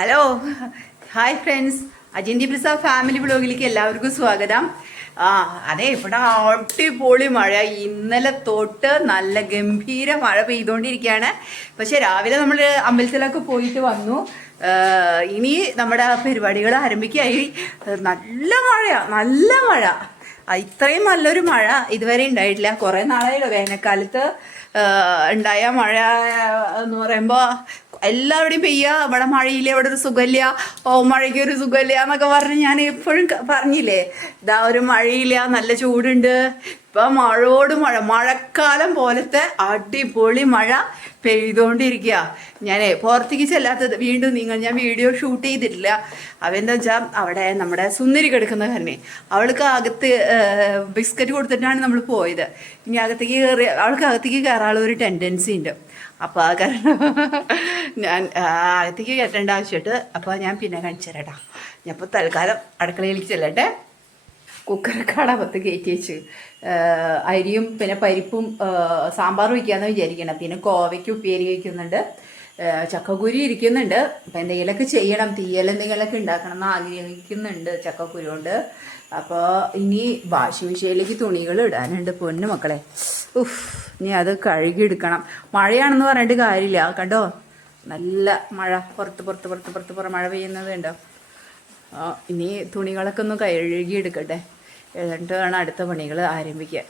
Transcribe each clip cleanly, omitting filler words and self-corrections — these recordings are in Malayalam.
Hello hi friends, Ajinthi Prasad family വ്ലോഗിലേക്ക് എല്ലാവർക്കും സ്വാഗതം. അതെ, ഇവിടെ അടിപൊളി മഴ. ഇന്നലെ തൊട്ട് നല്ല ഗംഭീര മഴ പെയ്തുകൊണ്ടിരിക്കുകയാണ്. പക്ഷെ രാവിലെ നമ്മൾ അമ്പലത്തിലൊക്കെ പോയിട്ട് വന്നു. ഇനി നമ്മുടെ പരിപാടികൾ ആരംഭിക്കുകയായി. നല്ല മഴയാ, നല്ല മഴ. ഇത്രയും നല്ലൊരു മഴ ഇതുവരെ ഉണ്ടായിട്ടില്ല. കുറേ നാളായല്ലോ വേനൽക്കാലത്ത് ഉണ്ടായ മഴ എന്ന് പറയുമ്പോൾ എല്ലാവരുടെയും പെയ്യുക. ഇവിടെ മഴയില്ല, ഇവിടെ ഒരു സുഖമില്ല, മഴയ്ക്ക് ഒരു സുഖമില്ല എന്നൊക്കെ പറഞ്ഞ് ഞാൻ എപ്പോഴും പറഞ്ഞില്ലേ. ഇതാ ഒരു മഴയില്ല, നല്ല ചൂടുണ്ട്. ഇപ്പം മഴയോട് മഴ, മഴക്കാലം പോലത്തെ അടിപൊളി മഴ പെയ്തുകൊണ്ടിരിക്കുക. ഞാൻ പുറത്തേക്ക് ചെല്ലാത്തത് വീണ്ടും ഞാൻ വീഡിയോ ഷൂട്ട് ചെയ്തിട്ടില്ല. അവെന്താ വെച്ചാൽ അവിടെ നമ്മുടെ സുന്ദരി കിടക്കുന്ന തന്നെ, അവൾക്ക് അകത്ത് ബിസ്ക്കറ്റ് കൊടുത്തിട്ടാണ് നമ്മൾ പോയത്. ഇനി അകത്തേക്ക് അവൾക്ക് അകത്തേക്ക് കയറാനുള്ള ഒരു ടെൻഡൻസി ഉണ്ട്. അപ്പോൾ ആ കാരണം ഞാൻ അകത്തേക്ക് കയറ്റേണ്ട ആവശ്യമായിട്ട്. അപ്പോൾ ഞാൻ പിന്നെ കാണിച്ചു തരാം. ഞാൻ ഇപ്പോൾ തൽക്കാലം അടുക്കളയിലേക്ക് ചെല്ലട്ടെ. കുക്കറൊക്കെ അടപ്പത്ത് കയറ്റി വെച്ച് അരിയും പിന്നെ പരിപ്പും സാമ്പാർ വയ്ക്കാമെന്ന് വിചാരിക്കണം. പിന്നെ കോവയ്ക്ക് ഉപ്പേരി വയ്ക്കുന്നുണ്ട്, ചക്കക്കുരു ഇരിക്കുന്നുണ്ട്. അപ്പം എന്തെങ്കിലുമൊക്കെ ചെയ്യണം, തീയൽ എന്തെങ്കിലുമൊക്കെ ഉണ്ടാക്കണം എന്ന് ആഗ്രഹിക്കുന്നുണ്ട് ചക്കക്കുരു കൊണ്ട്. അപ്പോൾ ഇനി വാഷിംഗ് മെഷീനിലേക്ക് തുണികൾ ഇടാനുണ്ട്. പൊന്നു മക്കളെ, ഇനി അത് കഴുകിയെടുക്കണം. മഴയാണെന്ന് പറഞ്ഞിട്ട് കാര്യമില്ല. കണ്ടോ, നല്ല മഴ, പുറത്ത് മഴ പെയ്യുന്നത് ഉണ്ടോ. ഇനി തുണികളൊക്കെ ഒന്ന് കഴുകിയെടുക്കട്ടെ, എന്നിട്ട് വേണം അടുത്ത പണികൾ ആരംഭിക്കാൻ.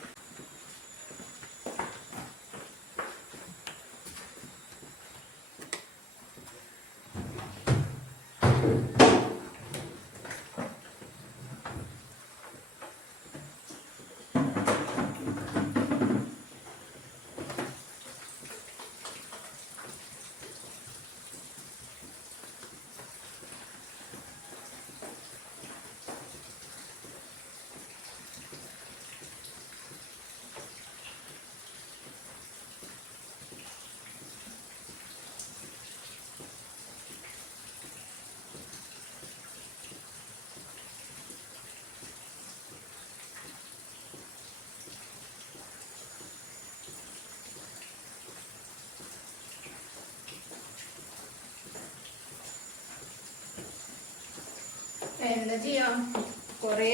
എന്താ ചെയ്യാം, കുറേ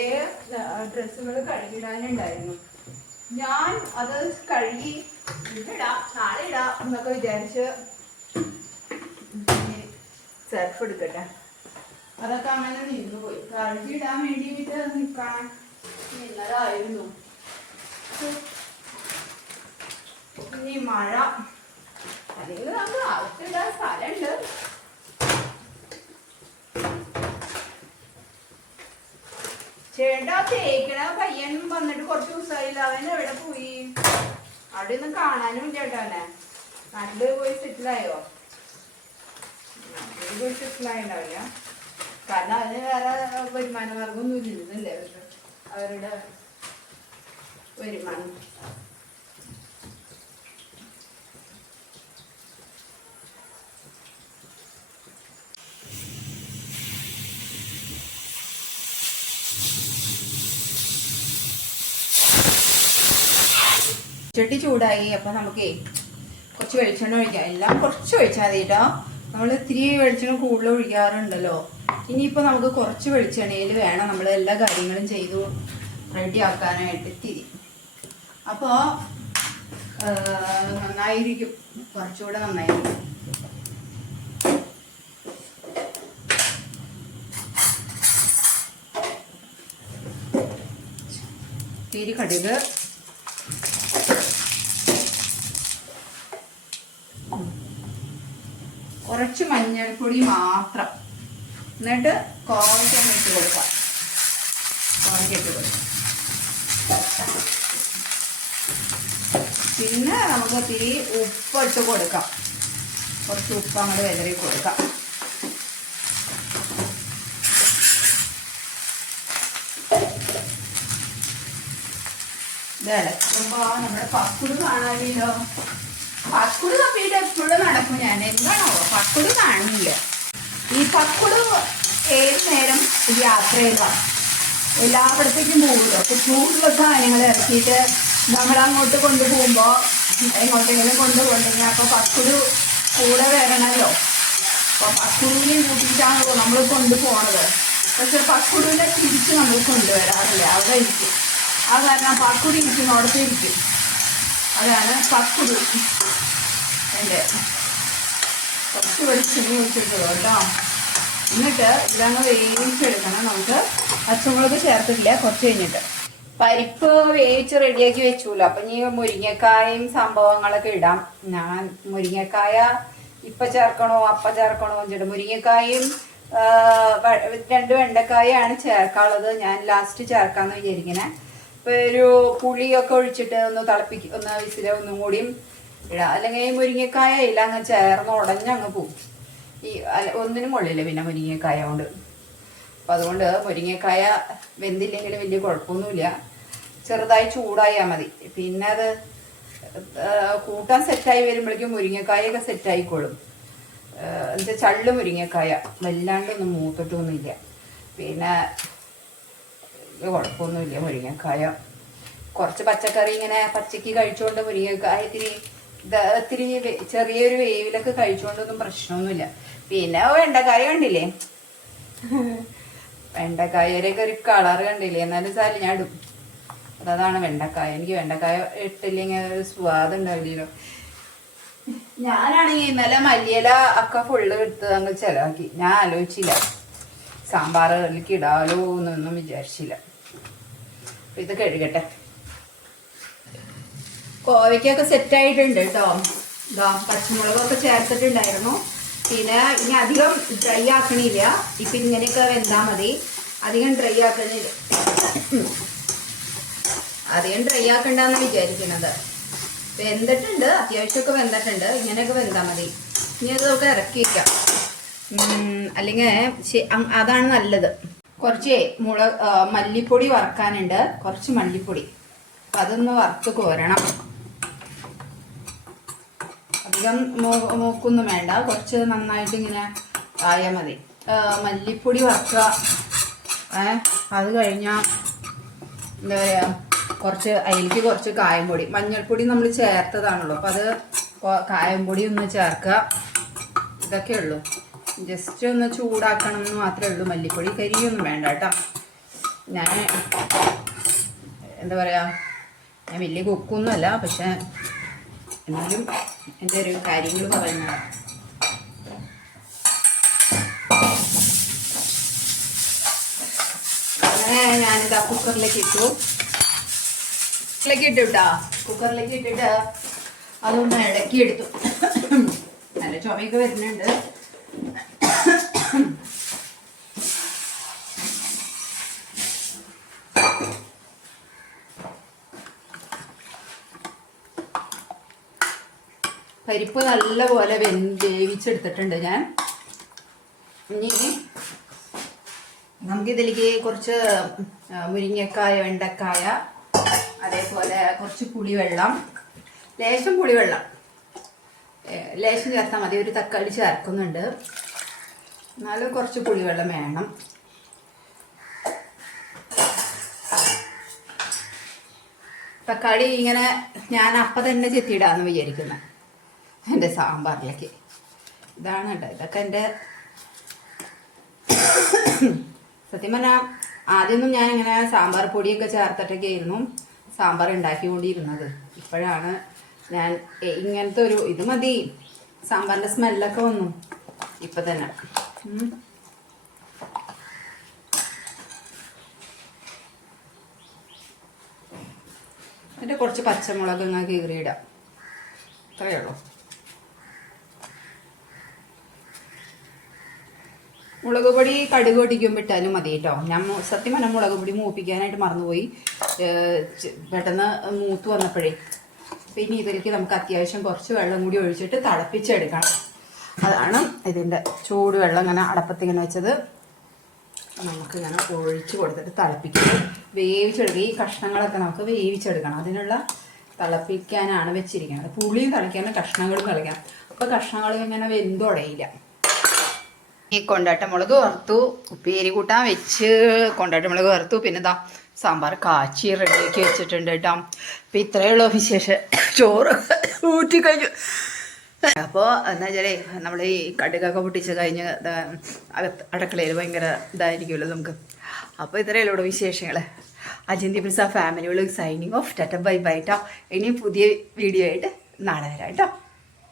ഡ്രസ്സുകൾ കഴുകിടാനുണ്ടായിരുന്നു. ഞാൻ അത് കഴുകി ഇടാം, നാളെ ഇടാം എന്നൊക്കെ വിചാരിച്ച് സർഫ് എടുക്കട്ടെ. അതൊക്കെ അങ്ങനെ നിന്ന് പോയി. കഴുകിയിടാൻ വേണ്ടിയിട്ട് നിന്നതായിരുന്നു. ഇനി മഴ അല്ലെങ്കിൽ നമുക്ക് അകത്തിടാൻ സ്ഥലമുണ്ട്. ചേട്ടാ തേക്കണ പയ്യൻ വന്നിട്ട് കുറച്ച് ദിവസമായില്ല. അവൻ എവിടെ പോയി? അവിടെ ഒന്നും കാണാനും ചേട്ടാനെ. നാട്ടില് പോയി സെറ്റിലായോ? നാട്ടിൽ പോയി സെറ്റിലായിണ്ടാവില്ല. കാരണം അതിന് വേറെ വരുമാന മാർഗമൊന്നും ഇല്ലെന്നല്ലേ അവരുടെ വരുമാനം. ചട്ടി ചൂടായി. അപ്പം നമുക്കേ കുറച്ച് വെളിച്ചെണ്ണ ഒഴിക്കാം. എല്ലാം കുറച്ച് ഒഴിച്ചാൽ മതി കേട്ടോ. നമ്മൾ ഇത്തിരി വെളിച്ചെണ്ണ കൂടുതൽ ഒഴിക്കാറുണ്ടല്ലോ. ഇനിയിപ്പോൾ നമുക്ക് കുറച്ച് വെളിച്ചെണ്ണയിൽ വേണം നമ്മൾ എല്ലാ കാര്യങ്ങളും ചെയ്തു റെഡി ആക്കാനായിട്ട് ഇത്തിരി. അപ്പോൾ നന്നായിരിക്കും, കുറച്ചുകൂടെ നന്നായിരിക്കും. ഇത്തിരി കടുക്, കുറച്ച് മഞ്ഞൾപ്പൊടി മാത്രം, എന്നിട്ട് കോവയ്ക്കൊന്ന് ഇട്ട് കൊടുക്കാം. കോവയ്ക്കിട്ട് കൊടുക്കാം. പിന്നെ നമുക്ക് ഇത്തിരി ഉപ്പിട്ട് കൊടുക്കാം. കുറച്ച് ഉപ്പ് അങ്ങോട്ട് വിതറി കൊടുക്കാം. ഇത് ഇളക്കുമ്പോൾ നമ്മുടെ പക്കുട് കാണാമല്ലോ. പക്കുട് തപ്പിയിട്ട് എപ്പോഴും നടക്കും ഞാൻ. എന്താണോ പക്കുട് കാണില്ല. ഈ പക്കുട് ഏത് നേരം യാത്രയിലാണ്, എല്ലായിടത്തേക്കും പോകുമല്ലോ. അപ്പോൾ ചൂടുള്ള സാധനങ്ങൾ ഇറക്കിയിട്ട് നമ്മളങ്ങോട്ട് കൊണ്ടുപോകുമ്പോൾ എങ്ങോട്ടെങ്കിലും കൊണ്ടുപോകണ്ടെങ്കിൽ അപ്പോൾ പക്കുട് കൂടെ വരണമല്ലോ. അപ്പോൾ പക്കുടൂനെയും കൂട്ടിയിട്ടാണല്ലോ നമ്മൾ കൊണ്ടുപോകണത്. പക്ഷെ പക്കുടൂനെ തിരിച്ച് നമ്മൾ കൊണ്ടുവരാറില്ല, അവിടെ ഇരിക്കും. അത് കാരണം പക്കുടി ഇരിക്കുന്നോടത്ത് ഇരിക്കും. അതാണ് പക്കുടു. എൻ്റെ കുറച്ച് വെളിച്ചെണ്ണ ഒഴിച്ചിട്ടുള്ളൂ കേട്ടോ. എന്നിട്ട് ഇതങ്ങ് വേവിച്ചെടുക്കണം. നമുക്ക് പച്ചമുളക് ചേർത്തിട്ടില്ല, കുറച്ച് കഴിഞ്ഞിട്ട്. പരിപ്പ് വേവിച്ച് റെഡിയാക്കി വെച്ചൂല്ലോ. അപ്പം ഇനി മുരിങ്ങക്കായും സംഭവങ്ങളൊക്കെ ഇടാം. ഞാൻ മുരിങ്ങക്കായ ഇപ്പം ചേർക്കണോ അപ്പം ചേർക്കണോ വെച്ചിട്ട് മുരിങ്ങക്കായും 2 വെണ്ടക്കായാണ് ചേർക്കാനുള്ളത്. ഞാൻ ലാസ്റ്റ് ചേർക്കാമെന്ന് വിചാരിക്കണേ. ഇപ്പോൾ ഒരു പുളിയൊക്കെ ഒഴിച്ചിട്ട് ഒന്ന് തിളപ്പിക്കും, ഒന്ന് വിസിൽ ഒന്നും കൂടിയും ഇടാം. അല്ലെങ്കിൽ മുരിങ്ങക്കായ ഇല്ല അങ്ങ് ചേർന്ന് ഉടഞ്ഞങ്ങ് പോവും. ഈ ഒന്നിനും കൊള്ളില്ല പിന്നെ മുരിങ്ങക്കായ കൊണ്ട്. അപ്പം അതുകൊണ്ട് മുരിങ്ങക്കായ വെന്തില്ലെങ്കിലും വലിയ കുഴപ്പമൊന്നുമില്ല. ചെറുതായി ചൂടായാൽ മതി. പിന്നെ അത് കൂട്ടാൻ സെറ്റായി വരുമ്പോഴേക്കും മുരിങ്ങക്കായൊക്കെ സെറ്റായിക്കോളും. എന്താ ചള്ളു മുരിങ്ങക്കായ വല്ലാണ്ടൊന്നും മൂത്തിട്ടൊന്നുമില്ല. പിന്നെ കുഴപ്പമൊന്നുമില്ല മുരിങ്ങക്കായ. കുറച്ച് പച്ചക്കറി ഇങ്ങനെ പച്ചക്ക് കഴിച്ചുകൊണ്ട് മുരിങ്ങക്കായ ഇത്തിരി ചെറിയൊരു വേവിലൊക്കെ കഴിച്ചുകൊണ്ടൊന്നും പ്രശ്നമൊന്നുമില്ല. പിന്നെ വെണ്ടക്കായ കണ്ടില്ലേ, വെണ്ടക്കായയൊക്കെ ഒരു കളറ് കണ്ടില്ലേ. എന്നാലും സാരി ഞാൻ ഇടും. അതാണ് വെണ്ടക്കായ. എനിക്ക് വെണ്ടക്കായ ഇട്ടില്ലെങ്കിൽ ഒരു സ്വാദ് ഉണ്ടാവില്ലല്ലോ. ഞാനാണെങ്കിൽ ഇന്നലെ മല്ലിയില ഒക്കെ ഫുള്ള് എടുത്ത് അങ്ങ് ചിലവാക്കി. ഞാൻ ആലോചിച്ചില്ല സാമ്പാറിലേക്ക് ഇടാലോ എന്നൊന്നും വിചാരിച്ചില്ല. ഇത് കഴുകട്ടെ. കോവയ്ക്കൊക്കെ സെറ്റായിട്ടുണ്ട് കേട്ടോ. ഇതാ പച്ചമുളകൊക്കെ ചേർത്തിട്ടുണ്ടായിരുന്നു. പിന്നെ ഇനി അധികം ഡ്രൈ ആക്കണില്ല. ഇപ്പം ഇങ്ങനെയൊക്കെ വെന്താൽ മതി. അധികം ഡ്രൈ ആക്കണില്ല, അധികം ഡ്രൈ ആക്കണ്ടെന്ന് വിചാരിക്കുന്നത്. വെന്തിട്ടുണ്ട്, അത്യാവശ്യമൊക്കെ വെന്തിട്ടുണ്ട്. ഇങ്ങനെയൊക്കെ വെന്താൽ മതി. ഇനി അത് നമുക്ക് ഇറക്കി വയ്ക്കാം. അല്ലെങ്കിൽ അതാണ് നല്ലത്. കുറച്ച് മല്ലിപ്പൊടി വറുക്കാനുണ്ട്, കുറച്ച് മല്ലിപ്പൊടി. അപ്പം അതൊന്ന് വറുത്ത് കോരണം. അധികം മൂക്കൊന്നും വേണ്ട, കുറച്ച് നന്നായിട്ട് ഇങ്ങനെ ആയാൽ മതി. മല്ലിപ്പൊടി വറുക്കുക. അത് കഴിഞ്ഞാൽ എന്താ പറയുക, അതിലേക്ക് കുറച്ച് കായംപൊടി, മഞ്ഞൾപ്പൊടി നമ്മൾ ചേർത്തതാണല്ലോ. അപ്പം അത് കായംപൊടി ഒന്ന് ചേർക്കുക. ഇതൊക്കെ ഉള്ളൂ. ജസ്റ്റ് ഒന്ന് ചൂടാക്കണം എന്ന് മാത്രമേ ഉള്ളൂ. മല്ലിപ്പൊടി കരിയൊന്നും വേണ്ട കേട്ടോ. ഞാൻ എന്താ പറയുക, ഞാൻ വലിയ കുക്കൊന്നുമല്ല, പക്ഷെ എന്നാലും എൻ്റെ ഒരു കാര്യങ്ങൾ പറയുന്നതാണ്. അങ്ങനെ ഞാനിതാ കുക്കറിലേക്ക് ഇട്ടു കേട്ടോ. കുക്കറിലേക്ക് ഇട്ടിട്ട് അതൊന്ന് ഇളക്കിയെടുത്തു. നല്ല ചുമയൊക്കെ വരുന്നുണ്ട്. പരിപ്പ് നല്ലപോലെ വേവിച്ചെടുത്തിട്ടുണ്ട് ഞാൻ. ഇനി നമുക്കിതിലേക്ക് കുറച്ച് മുരിങ്ങക്കായ, വെണ്ടക്കായ, അതേപോലെ കുറച്ച് പുളിവെള്ളം, ലേശം പുളിവെള്ളം ലേശം ചേർത്താൽ മതി. ഒരു തക്കാളി ചേർക്കുന്നുണ്ട്, എന്നാലും കുറച്ച് പുളിവെള്ളം വേണം. തക്കാളി ഇങ്ങനെ ഞാൻ അപ്പം തന്നെ ചെത്തിയിടാന്ന് വിചാരിക്കുന്നത് എൻ്റെ സാമ്പാറിലേക്ക്. ഇതാണ് കേട്ടോ. ഇതൊക്കെ എൻ്റെ സത്യം പറഞ്ഞാൽ ആദ്യമൊന്നും ഞാൻ ഇങ്ങനെ സാമ്പാർ പൊടിയൊക്കെ ചേർത്തിട്ടൊക്കെ ആയിരുന്നു സാമ്പാർ ഉണ്ടാക്കിക്കൊണ്ടിരുന്നത്. ഇപ്പോഴാണ് ഞാൻ ഇങ്ങനത്തെ ഒരു ഇത് മതി. സാമ്പാറിൻ്റെ സ്മെല്ലൊക്കെ വന്നു ഇപ്പം തന്നെ. എന്നിട്ട് കുറച്ച് പച്ചമുളക് ഇങ്ങനെ കീറിയിടാം. അത്രയേ ഉള്ളൂ. മുളക് പൊടി കടുക് പൊട്ടിക്കുമ്പോൾ ഇട്ടാലും മതി കേട്ടോ. ഞാൻ സത്യം പറഞ്ഞാൽ മുളക് പൊടി മൂപ്പിക്കാനായിട്ട് മറന്നുപോയി. പെട്ടെന്ന് മൂത്ത് വന്നപ്പോഴേ. പിന്നെ ഇതിലേക്ക് നമുക്ക് അത്യാവശ്യം കുറച്ച് വെള്ളം കൂടി ഒഴിച്ചിട്ട് തിളപ്പിച്ചെടുക്കണം. അതാണ് ഇതിൻ്റെ ചൂട് വെള്ളം ഇങ്ങനെ അടപ്പത്തിങ്ങനെ വെച്ചത്. നമുക്കിങ്ങനെ ഒഴിച്ച് കൊടുത്തിട്ട് തിളപ്പിക്കണം, വേവിച്ചെടുക്കുക. ഈ കഷ്ണങ്ങളൊക്കെ നമുക്ക് വേവിച്ചെടുക്കണം. അതിനുള്ള തിളപ്പിക്കാനാണ് വെച്ചിരിക്കുന്നത്. പുളിയും തിളയ്ക്കാൻ, കഷ്ണങ്ങളും തിളയ്ക്കാം. അപ്പോൾ കഷ്ണങ്ങൾ ഇങ്ങനെ വെന്തുടയില്ല. ഈ കൊണ്ടാട്ടമുളക് വറുത്തു, ഉപ്പേരി കൂട്ടാൻ വെച്ച് കൊണ്ടാട്ടമുളക് വറുത്തു. പിന്നെ ഇതാ സാമ്പാർ കാച്ചി റെഡിയാക്കി വെച്ചിട്ടുണ്ട് കേട്ടോ. അപ്പം ഇത്രയേ ഉള്ളൂ വിശേഷം. ചോറ് ഊറ്റി കഴിഞ്ഞു. അപ്പോൾ എന്താ വെച്ചാലേ നമ്മൾ ഈ കടുകൊക്കെ പൊട്ടിച്ച് കഴിഞ്ഞ് അടുക്കളയിൽ ഭയങ്കര ഇതായിരിക്കുമല്ലോ നമുക്ക്. അപ്പോൾ ഇത്രയല്ലേ ഉള്ളൂ വിശേഷങ്ങൾ. Ajinthi Prasad family vlog signing off. Tata bye bye ട്ടോ. ഇനി പുതിയ വീഡിയോ ആയിട്ട് നാളെ വരാം കേട്ടോ.